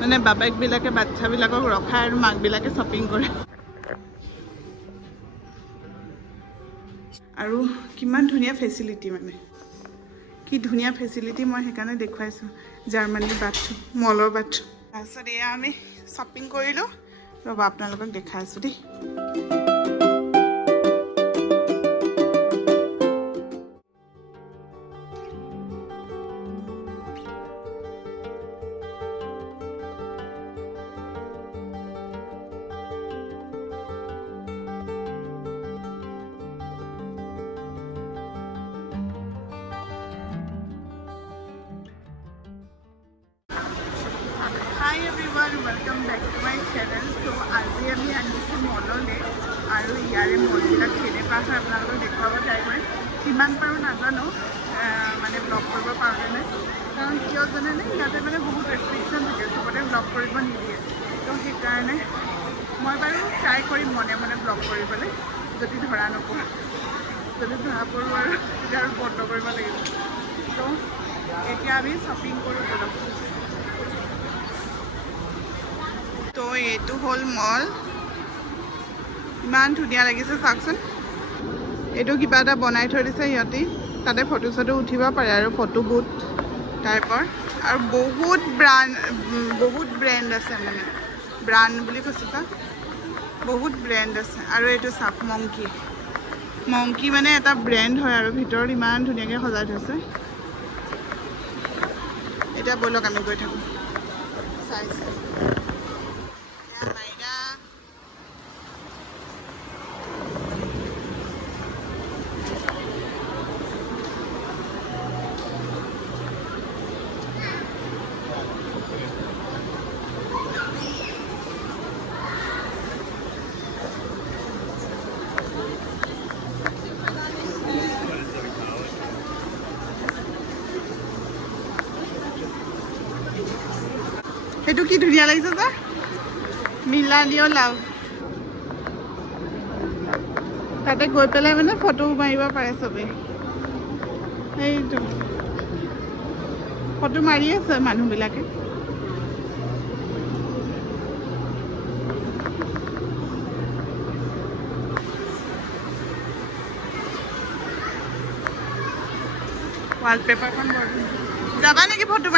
মানে বাপেকবিলাকে বাচ্চাবিলাকক ৰখায় আৰু মাকবিলাকে শ্বপিং কৰে আৰু কিমান ধুনীয়া ফেচিলিটি মানে কি ধুনীয়া ফেচিলিটি মই সেইকাৰণে দেখুৱাইছোঁ জাৰ্মানীৰ বাথৰুম মলৰ বাথৰুম তাৰপিছত এয়া আমি শ্বপিং কৰিলোঁ ৰ'বা আপোনালোকক দেখাই আছোঁ দেই Hi everyone, welcome back to my channel. So আজি আমি আহিছোঁ মললৈ আৰু ইয়াৰে মলবিলাক কেনেকুৱা হয় আপোনালোকক দেখুৱাব ট্ৰাই কৰিম কিমান পাৰোঁ নাজানো মানে ব্লগ কৰিব পাৰোঁ নাই কাৰণ কিয় জানেনে ইয়াতে মানে বহুত ৰেষ্ট্ৰিকশ্যন থাকে চবতে ব্লগ কৰিব নিদিয়ে তো সেইকাৰণে মই বাৰু ট্ৰাই কৰিম মনে মনে ব্লগ কৰিবলৈ যদি ধৰা নপৰোঁ যদি ধৰা পৰোঁ আৰু তেতিয়া আৰু বন্ধ কৰিব লাগিব তো এতিয়া আমি শ্বপিং কৰোঁ বলক তো এইটো হ'ল মল ইমান ধুনীয়া লাগিছে চাওকচোন এইটো কিবা এটা বনাই থৈ দিছে সিহঁতি তাতে ফটো চটো উঠিব পাৰে আৰু ফটো বুথ টাইপৰ আৰু বহুত ব্ৰেণ্ড আছে মানে ব্ৰাণ্ড বুলি কৈছোঁ চা বহুত ব্ৰেণ্ড আছে আৰু এইটো চাওক মংকি মানে এটা ব্ৰেণ্ড হয় আৰু ভিতৰত ইমান ধুনীয়াকৈ সজাই থৈছে এতিয়া ব'লক আমি গৈ থাকোঁ চাইছোঁ এইটো কি ধুনীয়া লাগিছে যে মিলানিও লাভ তাতে গৈ পেলাই মানে ফটো মাৰিব পাৰে চবেই সেইটো ফটো মাৰি আছে মানুহবিলাকে ৱালপেপাৰখন বৰ যাবা নেকি ফটো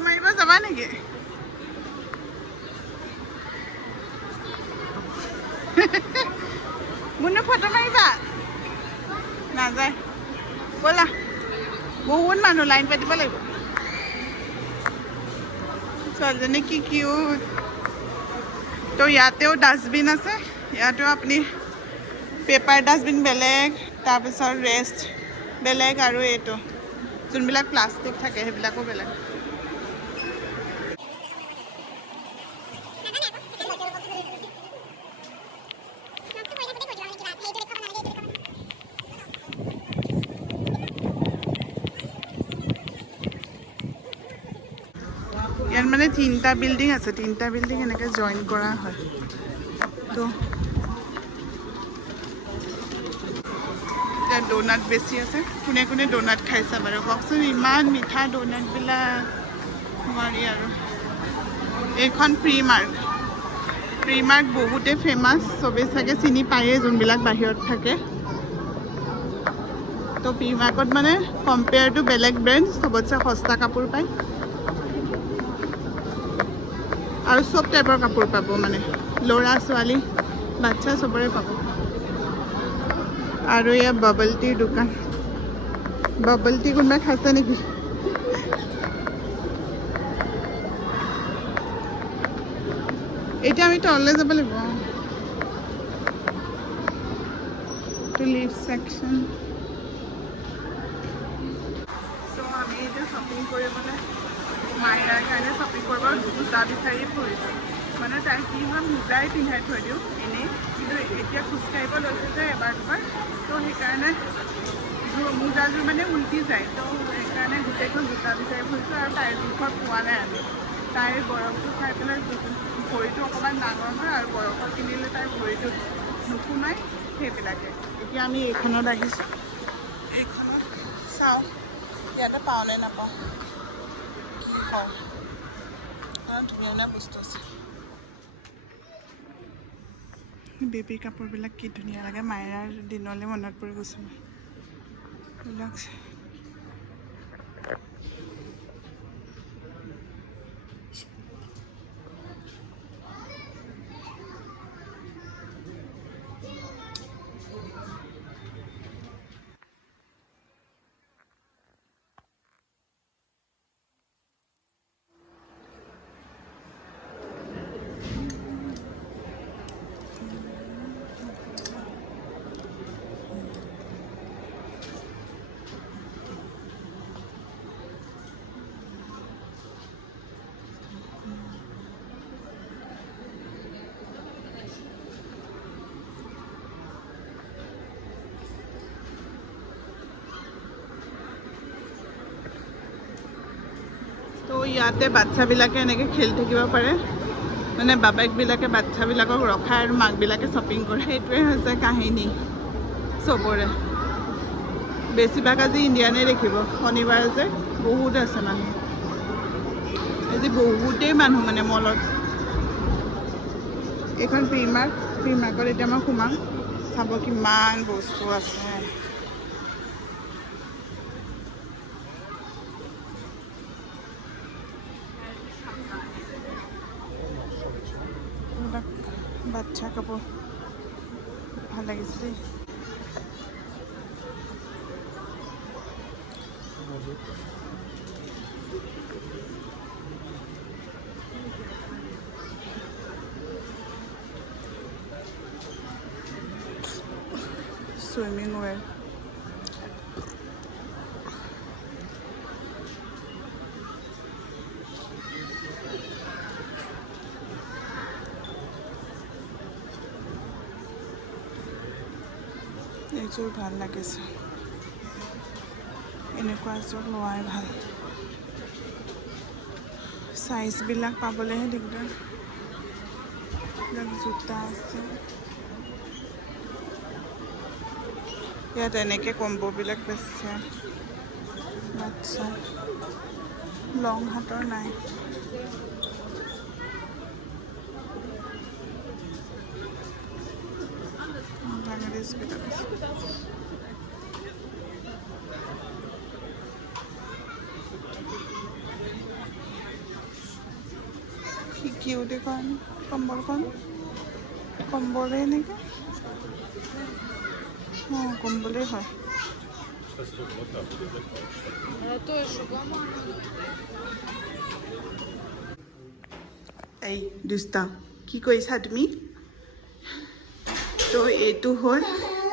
মাৰিব যাবা নেকি মুনু ফটো মাৰিবা নাযায় ব'লা বহুত মানুহ লাইন পাতিব লাগিব ছোৱালীজনী কি কিউট তো ইয়াতেও ডাষ্টবিন আছে ইয়াতেও আপুনি পেপাৰ ডাষ্টবিন বেলেগ তাৰপিছত ৰেষ্ট বেলেগ আৰু এইটো যোনবিলাক প্লাষ্টিক থাকে সেইবিলাকো বেলেগ ইয়াত মানে তিনিটা বিল্ডিং আছে তিনিটা বিল্ডিং এনেকৈ জইন কৰা হয় তো এতিয়া ডোনাট বেছি আছে কোনে কোনে ডোনাট খাইছে বাৰু কওকচোন ইমান মিঠা ডোনাটবিলাক নোৱাৰি আৰু এইখন প্ৰি মাৰ্ক বহুতে ফেমাছ চবেই চাগে চিনি পায়েই যোনবিলাক বাহিৰত থাকে তো প্ৰি মাৰ্কত মানে কম্পেয়াৰ টু বেলেগ ব্ৰেণ্ড চবতছে সস্তা কাপোৰ পায় আৰু চব টাইপৰ কাপোৰ পাব মানে ল'ৰা ছোৱালী বাচ্চা চবৰে পাব আৰু এয়া বাবল টিৰ দোকান বাবল টি কোনোবাই খাইছে নেকি এতিয়া আমি তললৈ যাব লাগিব টু লিভ সেকশন চ' আমি এতিয়া শ্বপিং কৰিবলৈ মায়াৰ কাৰণে শ্বপিং কৰিব জোতা বিচাৰি ফুৰিছোঁ মানে তাই কি হয় মোজাই পিন্ধাই থৈ দিওঁ এনেই কিন্তু এতিয়া খোজকাঢ়িব লৈছে যে এবাৰ দুবাৰ তো সেইকাৰণে মোজাযোৰ মানে উল্টি যায় তো সেইকাৰণে গোটেইখন জোতা বিচাৰি ফুৰিছোঁ আৰু তাইৰ জোখত পোৱা নাই আমি তাইৰ বয়সটো চাই পেলাই ভৰিটো অকণমান ডাঙৰ হয় আৰু বয়সত কিনিলে তাইৰ ভৰিটো নুশুনাই সেইবিলাকে এতিয়া আমি এইখনত আহিছোঁ এইখনত চাওঁ ইয়াতে পাওঁ নে নাপাওঁ কি ধুনীয়া ধুনীয়া বস্তু আছে বেবী কাপোৰবিলাক কি ধুনীয়া লাগে মায়েৰাৰ দিনলৈ মনত পৰি গৈছে এইবিলাক তো ইয়াতে বাচ্চাবিলাকে এনেকৈ খেলি থাকিব পাৰে মানে বাপেকবিলাকে বাচ্চাবিলাকক ৰখায় আৰু মাকবিলাকে শ্বপিং কৰে সেইটোৱে হৈছে কাহিনী চবৰে বেছিভাগ আজি ইণ্ডিয়ানেই দেখিব শনিবাৰ যে বহুত আছে মানুহ আজি বহুতেই মানুহ মানে মলত এইখন প্ৰিমাৰ্কত এতিয়া মই সোমাম চাব কিমান বস্তু আছে বাচ্চা কাপোৰ ভাল লাগিছে দেই swimming wear এইযোৰ ভাল লাগিছে এনেকুৱা এযোৰ লোৱাই ভাল সাইজবিলাক পাবলৈহে দিগদাৰ জোতা আছে ইয়াত এনেকৈ কম্বোবিলাক বেচে বাচ্চা লং হাতৰ নাই বাংলাদেশবিলাক আছে কিউটে কম কম্বলে নেকি কম্বলেই হয় এই দুষ্টা কি কৰিছা তুমি তো এইটো হ'ল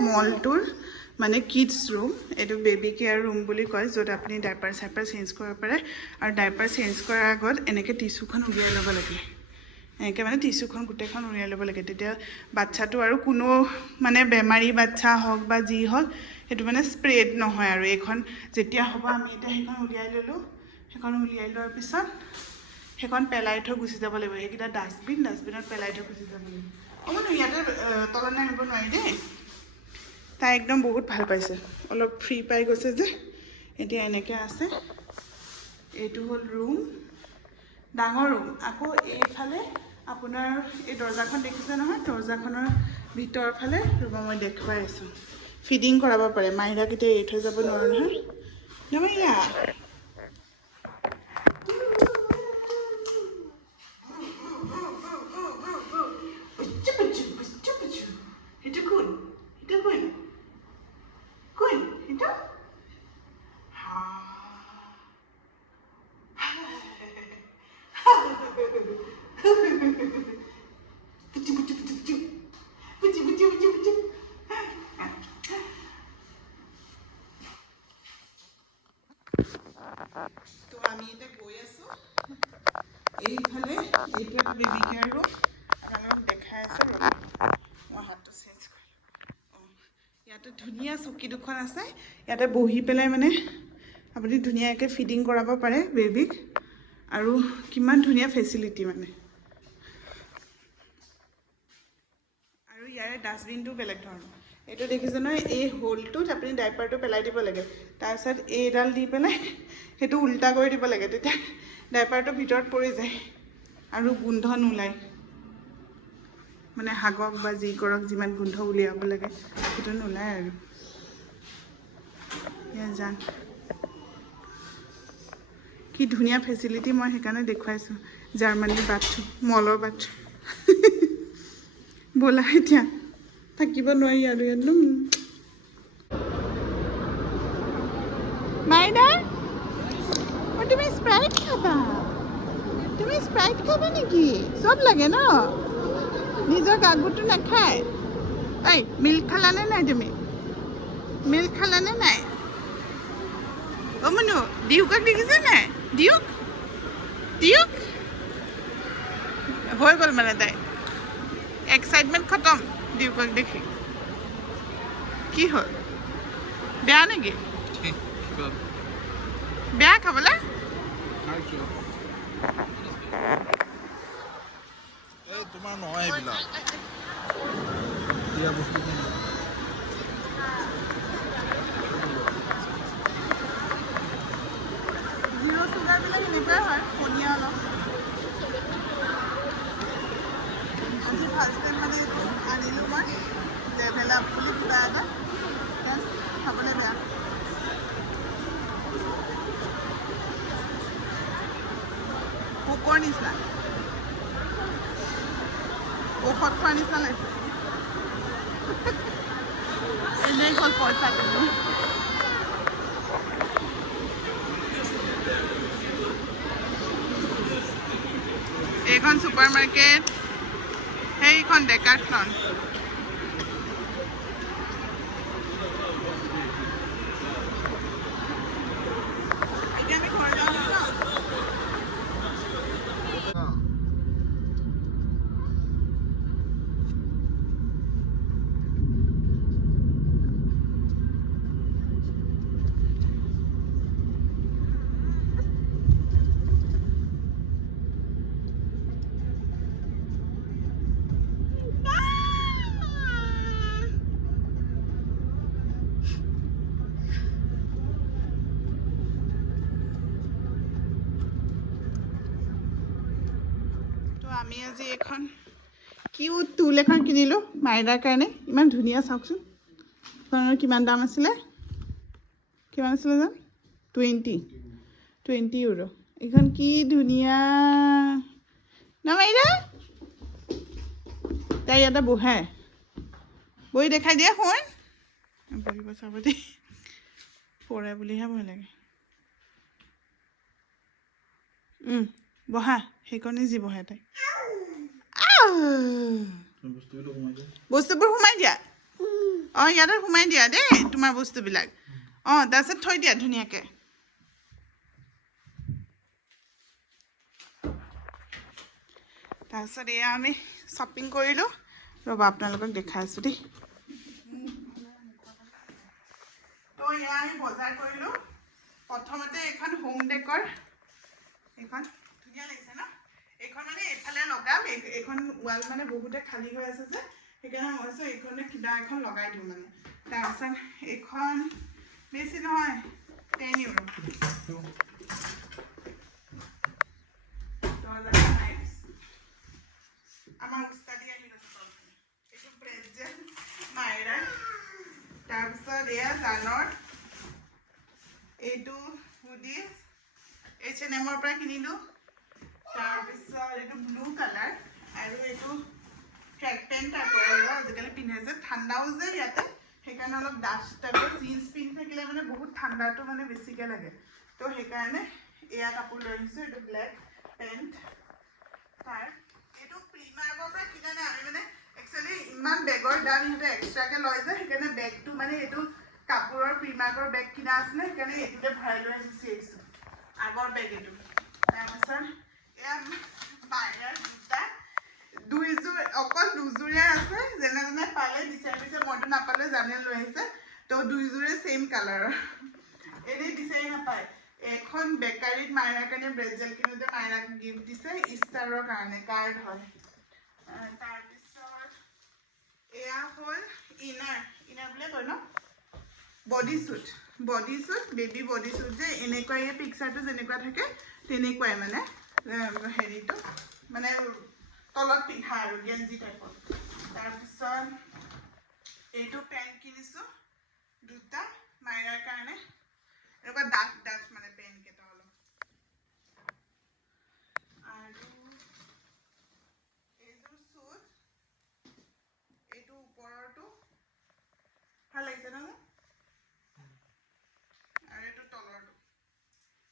মলটোৰ মানে কিডছ ৰুম এইটো বেবী কেয়াৰ ৰুম বুলি কয় য'ত আপুনি ডাইপাৰ চাইপাৰ চেঞ্জ কৰিব পাৰে আৰু ডাইপাৰ চেঞ্জ কৰাৰ আগত এনেকৈ টিচুখন উলিয়াই ল'ব লাগে এনেকৈ মানে টিচুখন গোটেইখন উলিয়াই ল'ব লাগে তেতিয়া বাচ্চাটো আৰু কোনো মানে বেমাৰী বাচ্চা হওক বা যি হওক সেইটো মানে স্প্ৰেড নহয় আৰু এইখন যেতিয়া হ'ব আমি এতিয়া সেইখন উলিয়াই ল'লোঁ সেইখন উলিয়াই লোৱাৰ পিছত সেইখন পেলাই থৈ গুচি যাব লাগিব সেইকেইটা ডাষ্টবিনত পেলাই থৈ গুচি যাব লাগিব অকণমান ইয়াতে তলত নামিব নোৱাৰি দেই তাই একদম বহুত ভাল পাইছে অলপ ফ্ৰী পাই গৈছে যে এতিয়া এনেকৈ আছে এইটো হ'ল ৰুম ডাঙৰ ৰুম আকৌ এইফালে আপোনাৰ এই দৰ্জাখন দেখিছে নহয় দৰ্জাখনৰ ভিতৰৰ ফালে ৰ'ব মই দেখুৱাই আছোঁ ফিডিং কৰাব পাৰে মাইৰা কেতিয়া এৰি থৈ যাব নোৱাৰো নহয় নমাইয়া তো আমি এটা গৈ আছো এইফালে এইটো এটা বেবী কেয়াৰ ৰুম আপোনালোকক দেখাই আছে মই হাতটো চেঞ্জ কৰিলোঁ ইয়াতে ধুনীয়া চকী দুখন আছে ইয়াতে বহি পেলাই মানে আপুনি ধুনীয়াকৈ ফিডিং কৰাব পাৰে বেবীক আৰু কিমান ধুনীয়া ফেচিলিটি মানে আৰু ইয়াৰে ডাষ্টবিনটো বেলেগ ধৰণৰ এইটো দেখিছে নহয় এই হোলটোত আপুনি ডাইপাৰটো পেলাই দিব লাগে তাৰপিছত এইডাল দি পেলাই সেইটো উল্টা কৰি দিব লাগে তেতিয়া ডাইপাৰটো ভিতৰত পৰি যায় আৰু গোন্ধ নোলায় মানে হাগক বা যি কৰক যিমান গোন্ধ উলিয়াব লাগে সেইটো নোলায় আৰু যান কি ধুনীয়া ফেচিলিটি মই সেইকাৰণে দেখুৱাইছোঁ জাৰ্মানীৰ বাথৰুম মলৰ বাথৰুম ব'লা এতিয়া থাকিব নোৱাৰি আৰু একদম মাইনা তুমি স্প্ৰাইট খাবা নেকি চব লাগে ন নিজৰ গাগুটো নাখায় ঐ মিল্ক খালানে নাই তুমি মিল্ক খালানে নাই অ' মনু দিউকক দেখিছে নাই দিউক হৈ গ'ল মানে তাই এক্সাইটমেণ্ট খতম দিউকক দেখি কি হ'ল বেয়া নেকি বেয়া খাবলৈ তোমাৰ নহয় এইবিলাক দিয়া বস্তু জিৰ' চুগাৰবিলাক এনেকুৱাই হয় পনীয়া অলপ আজি ফাৰ্ষ্ট টাইম মানে আনিলোঁ মই লেভেল আপ বুলি কিবা এটা খাবলৈ বেয়া পোকৰ নিচিনা ঔষধ খোৱাৰ নিচিনা লাগিছে এনেই হ'ল পইচা কিন্তু এইখন ছুপাৰ মাৰ্কেট সেইখন ডেকাথলন এতিয়া আমি ঘৰ যাওঁ আমি আজি এখন কিউট টুল এখন কিনিলোঁ মাইনাৰ কাৰণে ইমান ধুনীয়া চাওকচোন এইখনৰ কিমান দাম আছিলে কিমান আছিলে জান 20 ইউৰো এইখন কি ধুনীয়া ন মাইনা তাই ইয়াতে বহে বহি দেখাই দিয়ে শুন বহিব চাব দেই পৰে বুলিহে ভয় লাগে বহা সেইকণে যি বহে তাই বস্তুবোৰ সোমাই দিয়া অঁ ইয়াতে সোমাই দিয়া দেই তোমাৰ বস্তুবিলাক অঁ তাৰপিছত থৈ দিয়া ধুনীয়াকৈ তাৰপিছত এয়া আমি শ্বপিং কৰিলোঁ ৰ'বা আপোনালোকক দেখাই আছোঁ দেই তো এয়া আমি বজাৰ কৰিলোঁ প্ৰথমতে এইখন হোম ডেকৰ এইখন ধুনীয়া লাগিছে ন এইখন মানে এইফালে লগাম এইখন ৱাল মানে বহুতে খালী হৈ আছে যে সেইকাৰণে মই ভাবিছোঁ এইখনে কিবা এখন লগাই দিওঁ মানে তাৰপিছত এইখন বেছি নহয় 10 ইউৰো আমাৰ উস্তাদি আহি গৈছে এইটো প্ৰেজেণ্ট মাইৰাৰ তাৰপিছত এয়া জানৰ এইটো হুডি H&M পৰা কিনিলোঁ তাৰপিছত এইটো ব্লু কালাৰ আৰু এইটো ট্ৰেক পেণ্ট টাইপৰ আজিকালি পিন্ধে যে ঠাণ্ডাও যে ইয়াতে সেইকাৰণে অলপ ডাঠ টাইপৰ জিন্স পিন্ধি থাকিলে মানে বহুত ঠাণ্ডাটো মানে বেছিকৈ লাগে তো সেইকাৰণে এয়া কাপোৰ লৈ আহিছোঁ এইটো ব্লেক পেণ্ট তাৰ এইটো প্ৰিমাৰ্কৰ পৰা কিনা নাই আমি মানে একচুৱেলি ইমান বেগৰ দাম ইহঁতে এক্সট্ৰাকৈ লয় যে সেইকাৰণে বেগটো মানে এইটো কাপোৰৰ প্ৰিমাৰ্কৰ বেগ কিনা আছিলে সেইকাৰণে এইটোতে ভৰাই লৈ গুচি আহিছোঁ আগৰ বেগ এইটো তাৰপিছত এয়া মাইনাৰ জোতা দুইযোৰ অকল দুযোৰে আছে যেনে যেনে পালে বিচাৰি মইতো নাপালে জানে লৈ আহিছে তো দুইযোৰে ছেইম কালাৰৰ এনেই বিচাৰি নাপায় এখন বেকাৰীত মাইনাৰ কাৰণে ব্ৰেডজেল কিনোতে মাইনাক গিফ্ট দিছে ইষ্টাৰৰ কাৰণে কাৰ্ড হয় তাৰপিছত এয়া হ'ল ইনাৰ বুলিয়ে কয় ন বডি চুট বেবী বডি চুট যে এনেকুৱাই পিকচাৰটো যেনেকুৱা থাকে তেনেকুৱাই মানে হেৰিটো মানে তলত পিন্ধা আৰু গেঞ্জি টাইপৰ তাৰপিছত এইটো পেণ্ট কিনিছোঁ দুটা মাইৰাৰ কাৰণে এনেকুৱা ডাঠ মানে পেণ্ট কেইটা অলপ আৰু এইযোৰ চুট এইটো ওপৰৰটো ভাল লাগিছে ন আৰু এইটো তলৰটো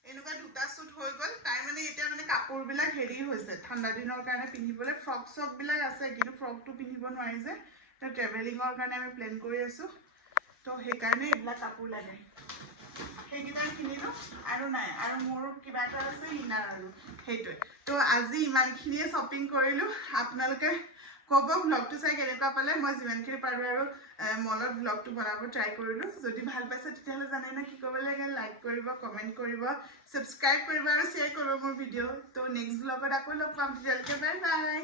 এনেকুৱা দুটা চুট হৈ গ'ল তাই মানে এতিয়া মানে কাপোৰবিলাক হেৰি হৈছে ঠাণ্ডা দিনৰ কাৰণে পিন্ধিবলৈ ফ্ৰক চকবিলাক আছে কিন্তু ফ্ৰকটো পিন্ধিব নোৱাৰি যে তো ট্ৰেভেলিঙৰ কাৰণে আমি প্লেন কৰি আছোঁ তো সেইকাৰণে এইবিলাক কাপোৰ লাগে সেইকেইটা কিনিলোঁ আৰু নাই আৰু মোৰ কিবা এটা আছে ইনাৰ আৰু সেইটোৱে তো আজি ইমানখিনিয়ে শ্বপিং কৰিলোঁ আপোনালোকে ক'ব ব্লগটো চাই কেনেকুৱা পালে মই যিমানখিনি পাৰোঁ আৰু মলত ব্লগটো বনাব ট্ৰাই কৰিলোঁ যদি ভাল পাইছে তেতিয়াহ'লে জানে না কি কৰিব লাগে লাইক কৰিব কমেণ্ট কৰিব ছাবস্ক্ৰাইব কৰিব আৰু শ্বেয়াৰ কৰিব মোৰ ভিডিঅ' তো নেক্সট ব্লগত আকৌ লগ পাম তেতিয়ালৈকে বাই বাই